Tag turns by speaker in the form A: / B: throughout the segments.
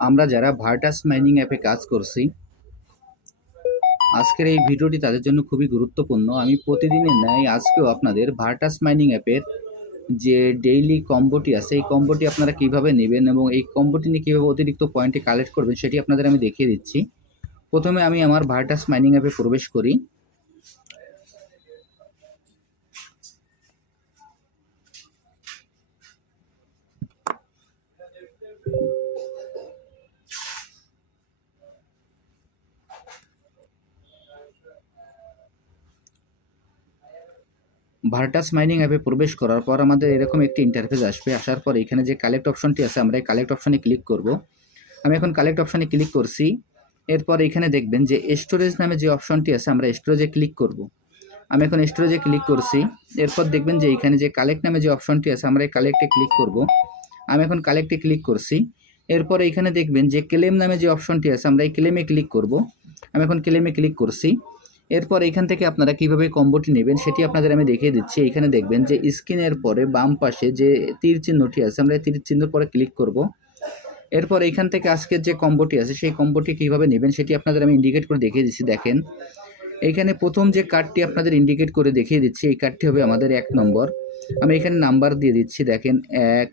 A: আমরা যারা Virtus mining অ্যাপে কাজ করছি, আজকের এই ভিডিওটি তাদের জন্য খুবই গুরুত্বপূর্ণ। আমি প্রতিদিনের ন্যায় আজকেও আপনাদের ভার্টাস মাইনিং অ্যাপের যে ডেইলি কম্বোটি আছে, এই কম্বোটি আপনারা কীভাবে নেবেন এবং এই কম্বোটি নিয়ে কীভাবে অতিরিক্ত পয়েন্টে কালেক্ট করবেন সেটি আপনাদের আমি দেখিয়ে দিচ্ছি। প্রথমে আমি আমার ভার্টাস মাইনিং অ্যাপে প্রবেশ করি। ভার্টাস মাইনিং অ্যাপে প্রবেশ করার পর আমাদের এরকম একটি ইন্টারফেস আসবে। আসার পর এখানে যে কালেক্ট অপশনটি আছে, আমরা এই কালেক্ট অপশনে ক্লিক করব। আমি এখন কালেক্ট অপশনে ক্লিক করছি। এরপর এখানে দেখবেন যে স্টোরেজ নামে যে অপশনটি আছে, আমরা স্টোরেজে ক্লিক করব। আমি এখন স্টোরেজে ক্লিক করছি। এরপর দেখবেন যে এখানে যে কালেক্ট নামে যে অপশনটি আছে, আমরা এই কালেক্টে ক্লিক করব। আমি এখন কালেক্টে ক্লিক করছি। এরপর এখানে দেখবেন যে ক্লেম নামে যে অপশনটি আছে, আমরা এই ক্লেমে ক্লিক করব। আমি এখন ক্লেমে ক্লিক করছি। এরপর এখান থেকে আপনারা কীভাবে কম্বোটি নেবেন সেটি আপনাদের আমি দেখিয়ে দিচ্ছি। এখানে দেখবেন যে স্ক্রিনের পরে বাম পাশে যে তীর চিহ্নটি আছে, আমরা তীর চিহ্নের পরে ক্লিক করব। এরপর এখান থেকে আজকের যে কম্বোটি আছে, সেই কম্বোটি কীভাবে নেবেন সেটি আপনাদের আমি ইন্ডিকেট করে দেখিয়ে দিচ্ছি, দেখেন। এইখানে প্রথম যে কার্ডটি আপনাদের ইন্ডিকেট করে দেখিয়ে দিচ্ছি, এই কার্ডটি হবে আমাদের এক নম্বর। আমি এখানে নাম্বার দিয়ে দিচ্ছি, দেখেন, এক।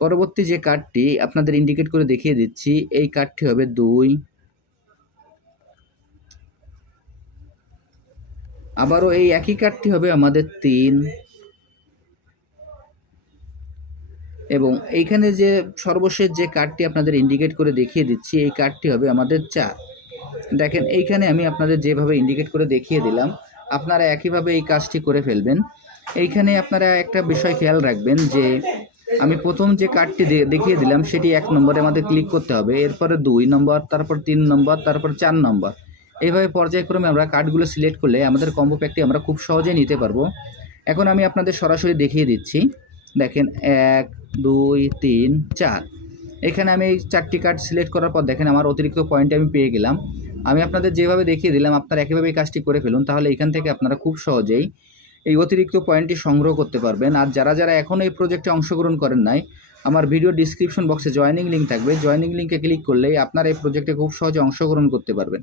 A: পরবর্তী যে কার্ডটি আপনাদের ইন্ডিকেট করে দেখিয়ে দিচ্ছি, এই কার্ডটি হবে দুই। আবারও এই একই কার্ডটি হবে আমাদের তিন। এবং এইখানে যে সর্বশেষ যে কার্ডটি আপনাদের ইন্ডিকেট করে দেখিয়ে দিচ্ছি, এই কার্ডটি হবে আমাদের চার। দেখেন, এইখানে আমি আপনাদের যেভাবে ইন্ডিকেট করে দেখিয়ে দিলাম, আপনারা একইভাবে এই কাজটি করে ফেলবেন। এইখানে আপনারা একটা বিষয় খেয়াল রাখবেন যে, আমি প্রথম যে কার্ডটি দেখিয়ে দিলাম, সেটি এক নম্বরে আমাদের ক্লিক করতে হবে, এরপরে দুই নম্বর, তারপর তিন নম্বর, তারপর চার নম্বর। এইভাবে পর্যায়ক্রমে আমরা কার্ডগুলো সিলেক্ট করলে আমাদের কম্বো প্যাকটি আমরা খুব সহজেই নিতে পারব। এখন আমি আপনাদের সরাসরি দেখিয়ে দিচ্ছি। দেখেন, এক, দুই, তিন, চার। এখানে আমি এই চারটি কার্ড সিলেক্ট করার পর দেখেন আমার অতিরিক্ত পয়েন্ট আমি পেয়ে গেলাম। আমি আপনাদের যেভাবে দেখিয়ে দিলাম, আপনারা একইভাবে এই কাজটি করে ফেলুন, তাহলে এখান থেকে আপনারা খুব সহজেই এই অতিরিক্ত পয়েন্টটি সংগ্রহ করতে পারবেন। আর যারা যারা এখনও এই প্রজেক্টে অংশগ্রহণ করেন নাই, আমার ভিডিও ডিসক্রিপশন বক্সে জয়নিং লিঙ্ক থাকবে। জয়নিং লিঙ্কে ক্লিক করলেই আপনারা এই প্রজেক্টে খুব সহজে অংশগ্রহণ করতে পারবেন।